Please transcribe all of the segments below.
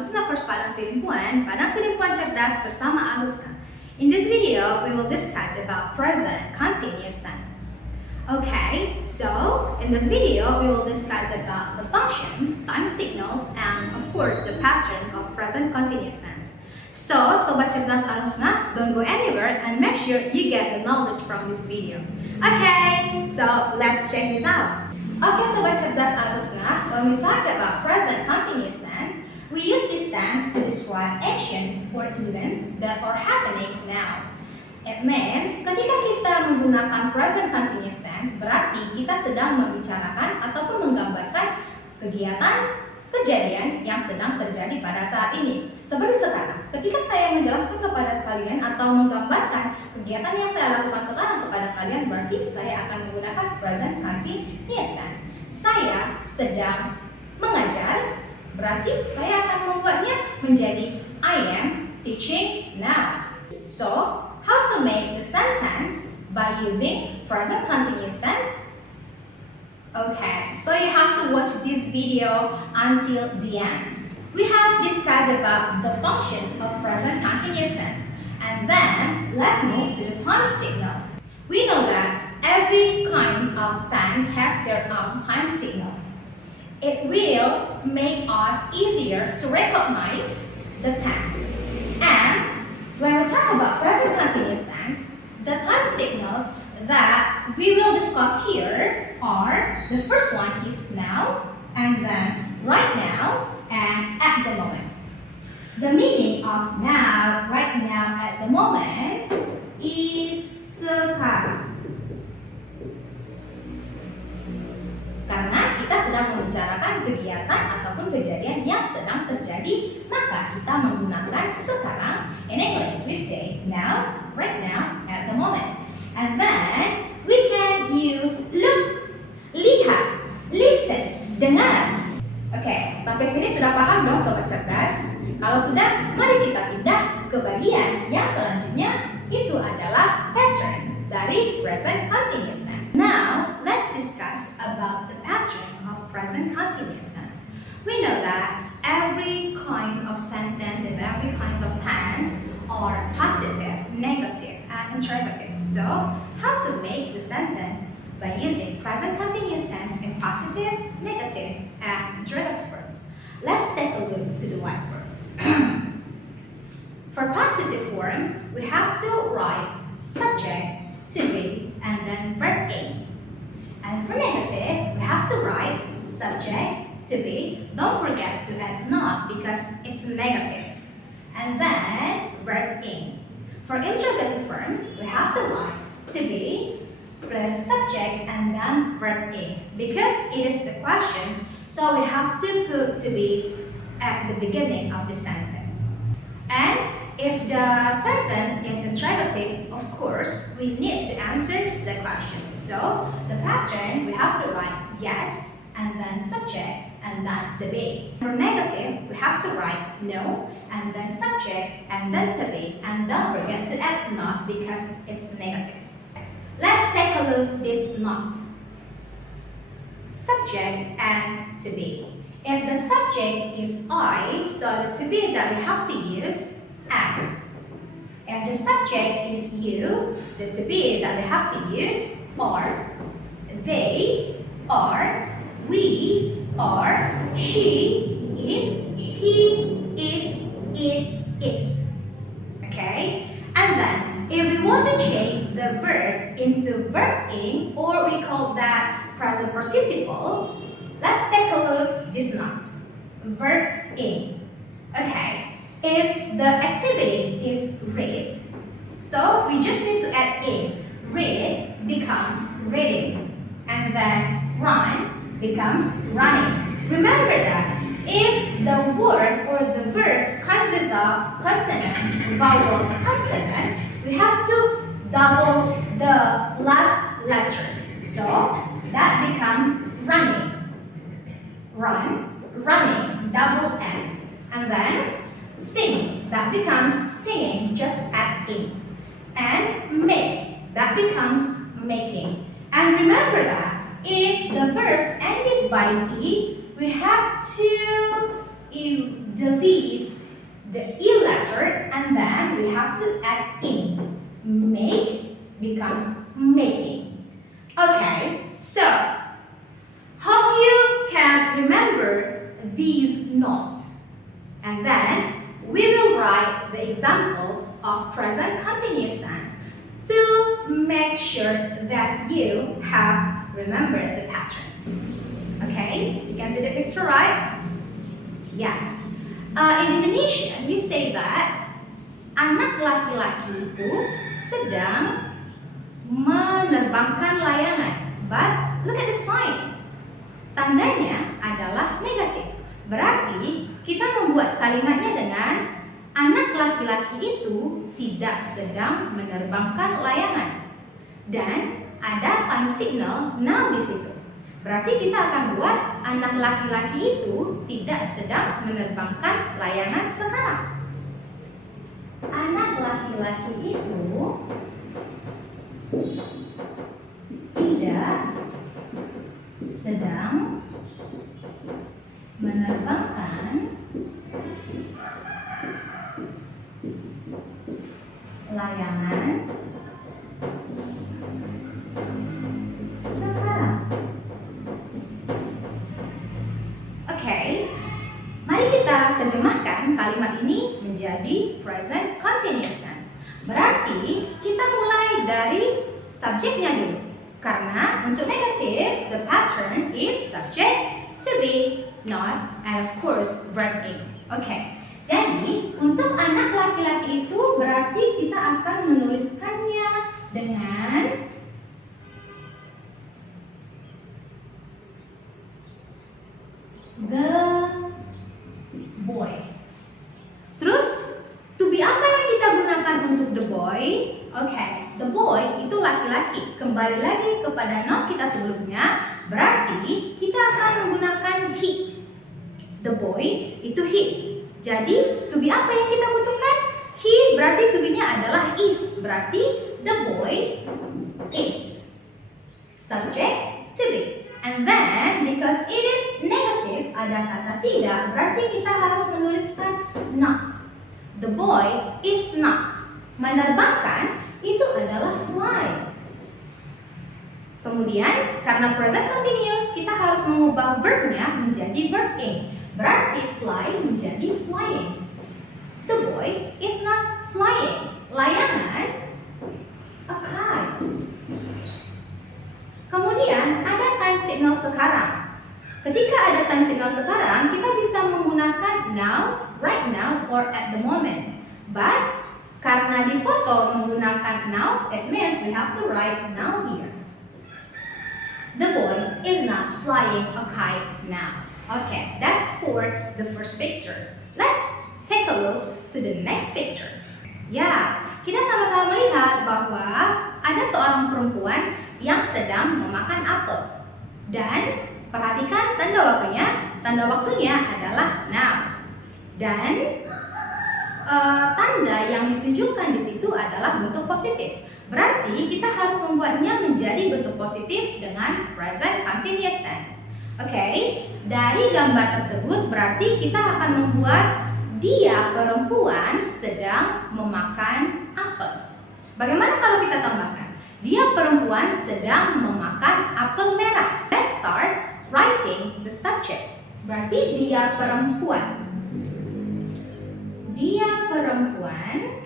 Alusna Course Padang Sirimpuan Cerdas bersama Alusna. In this video, we will discuss about present continuous tense. Okay, so in this video, we will discuss about the functions, time signals, and of course the patterns of present continuous tense. So, Sobat Cerdas Alusna, don't go anywhere and make sure you get the knowledge from this video. Okay, so let's check this out. Okay, Sobat Cerdas Alusna, when we talk about present continuous tense, we use this tense to describe actions or events that are happening now. It means, ketika kita menggunakan present continuous tense, berarti kita sedang membicarakan ataupun menggambarkan kegiatan, kejadian yang sedang terjadi pada saat ini. Seperti sekarang, ketika saya menjelaskan kepada kalian atau menggambarkan kegiatan yang saya lakukan sekarang kepada kalian, berarti saya akan menggunakan present continuous tense. Saya sedang mengajar, berarti saya akan membuatnya menjadi I am teaching now. So, how to make the sentence by using present continuous tense? Okay, so you have to watch this video until the end. We have discussed about the functions of present continuous tense, and then let's move to the time signal. We know that every kind of tense has their own time signals. It will make us easier to recognize the tense. And when we talk about present continuous tense, the time signals that we will discuss here are, the first one is now, and then right now, and at the moment. The meaning of now, right now, at the moment is sekarang. Karena kita sedang membicarakan kegiatan ataupun kejadian yang sedang terjadi, maka kita menggunakan sekarang. In English, we say now, right now, at the moment. And then we can use look, lihat, listen, dengar. Oke, sampai sini sudah paham dong Sobat Cerdas? Kalau sudah, mari kita pindah ke bagian yang selanjutnya, itu adalah pattern dari present continuous tense. Now, let's discuss about the pattern of present continuous tense. We know that every kind of sentence and every kind of tense are positive, negative, and interrogative. So, how to make the sentence by using present continuous tense in positive, negative, and interrogative forms? Let's take a look to the whiteboard. For positive form, we have to write subject to be and then verb in. And for negative, we have to write subject to be. Don't forget to add not because it's negative. And then verb in. For interrogative form, we have to write to be plus subject and then verb in. Because it is the questions, so we have to put to be at the beginning of the sentence. And if the sentence is interrogative, of course, we need to answer the question. So, the pattern, we have to write yes, and then subject, and then to be. For negative, we have to write no, and then subject, and then to be, and don't forget to add not because it's negative. Let's take a look at this not. Subject and to be. If the subject is I, so the to be that we have to use am. If the subject is you, the to be that we have to use are. They are, we are, she is, he is, it is. Okay? And then, if we want to change the verb into verb in, or we call that present participle, let's take a look this not. Verb in. Okay. If the activity is read, so we just need to add in. Read becomes reading. And then run becomes running. Remember that if the words or the verbs consist of consonant, vowel, consonant, we have to double the last letter. So that becomes running. Run, running, double N. And then sing, that becomes singing, just add in. And make, that becomes making. And remember that if the verbs ended by E, we have to delete the E letter and then we have to add in. Make becomes making. Okay, so hope you can remember these notes. And then we will write the examples of present continuous tense to make sure that you have remembered the pattern. Okay, you can see the picture, right? Yes. In Indonesian, we say that anak laki-laki itu sedang menerbangkan layangan. But look at the sign. Tandanya adalah negatif. Berarti kita membuat kalimatnya dengan anak laki-laki itu tidak sedang menerbangkan layangan. Dan ada time signal now di situ. Berarti kita akan buat anak laki-laki itu tidak sedang menerbangkan layangan sekarang. Anak laki-laki itu tidak sedang menerbangkan layangan sekarang. Oke, mari kita terjemahkan kalimat ini menjadi present continuous tense. Berarti kita mulai dari subjeknya dulu. Karena untuk negatif, the pattern is subject to be, not, and of course verb in. Oke, jadi untuk anak laki-laki itu berarti kita akan menuliskannya dengan the boy. Terus, to be apa yang kita gunakan untuk the boy? Oke, the boy itu laki-laki. Kembali lagi kepada note kita sebelumnya, berarti kita akan menggunakan he. The boy itu he. Jadi, to be apa yang kita butuhkan? He berarti to be-nya adalah is. Berarti the boy is. Subject to be. And then, because it is negative, ada kata tidak, berarti kita harus menuliskan not. The boy is not. Menerbangkan itu adalah fly. Kemudian, karena present continuous, kita harus mengubah verbnya menjadi verb in. Berarti fly menjadi flying. The boy is not flying. Layangan, a kite. Kemudian, ada time signal sekarang. Ketika ada time signal sekarang, kita bisa menggunakan now, right now, or at the moment. But, karena di foto menggunakan now, it means we have to write now here. The boy is not flying a kite now. Okay, that's for the first picture. Let's take a look to the next picture. Ya, kita sama-sama melihat bahwa ada seorang perempuan yang sedang memakan apel. Dan perhatikan tanda waktunya. Tanda waktunya adalah now. Dan tanda yang ditunjukkan di situ adalah bentuk positif. Berarti kita harus membuatnya menjadi bentuk positif dengan present continuous tense. Oke, dari gambar tersebut berarti kita akan membuat dia perempuan sedang memakan apel. Bagaimana kalau kita tambahkan? Dia perempuan sedang memakan apel merah. Let's start writing the subject. Berarti dia perempuan. Dia perempuan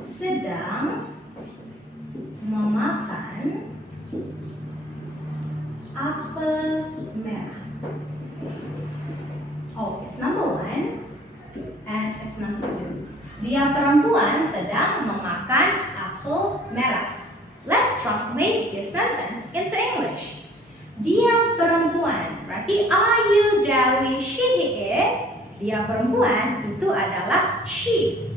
sedang memakan apel merah. Oh, it's number 1 and it's number 2. Dia perempuan sedang memakan apel merah. Let's translate this sentence into English. Dia perempuan, berarti are you, Dewi, she, it. Dia perempuan itu adalah she.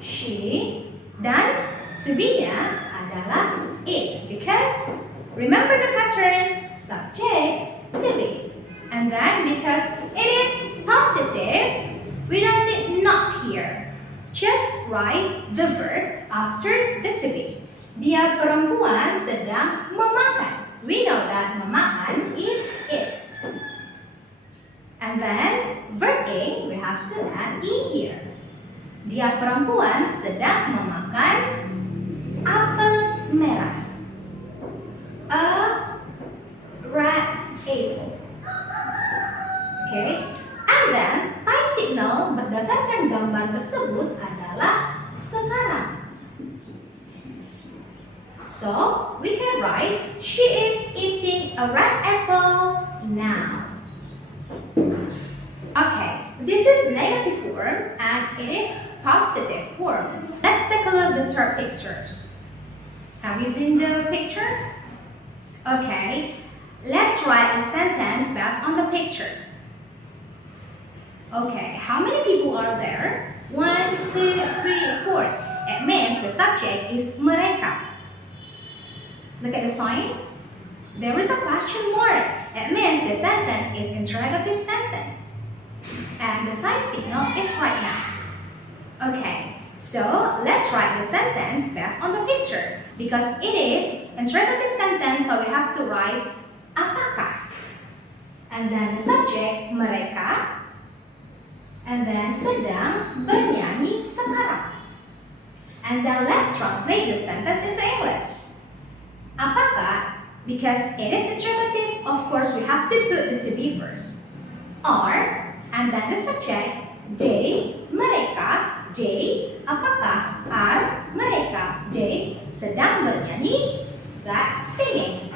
She, dan to be-nya adalah is, because remember the pattern, subject to be. And then because it is positive, we don't need not here. Just write the verb after the to be. Dia perempuan sedang memakan. We know that memakan is eat. And then verb A, we have to add E here. Dia perempuan sedang memakan apel merah. A red apple. Okay. And then time signal berdasarkan gambar tersebut adalah sekarang. So we can write she is eating a red apple now. Okay, this is negative form and it is positive form. Let's take a look at the third pictures. Have you seen the picture? Okay, let's write a sentence based on the picture. Okay, how many people are there? 1, 2, 3, 4. It means the subject is mereka. Look at the sign. There is a question mark. It means the sentence is interrogative sentence. And the time signal is right now. Okay, so let's write the sentence based on the picture. Because it is interrogative sentence, so we have to write apakah. And then the subject mereka. And then sedang bernyanyi sekarang. And then let's translate the sentence into English. Apakah? Because it is interrogative, of course we have to put the to be first. Are, and then the subject, they, mereka, they, apakah, are, mereka, they, sedang bernyanyi, that's singing.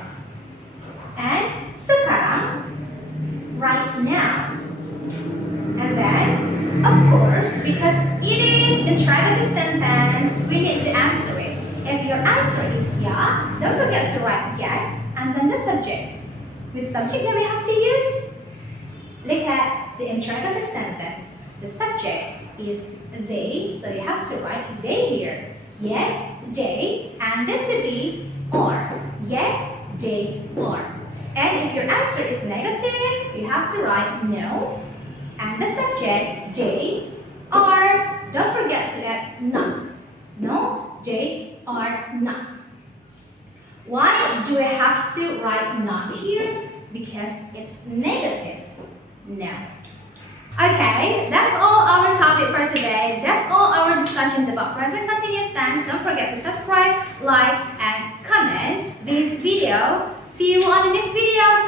And sekarang, right now. And then, of course, because it is interrogative sentence, we need to answer it. If your answer is yeah, don't forget to write yes, and then the subject. Which subject that we have to use? Look at the interrogative sentence. The subject is they, so you have to write they here. Yes, they, and then to be are. Yes, they are. And if your answer is negative, you have to write no, and the subject they are. Don't forget to add not. No, they are not. Why do I have to write not here? Because it's negative. No. Okay, that's all our topic for today. That's all our discussions about present continuous tense. Don't forget to subscribe, like, and comment this video. See you on the next video.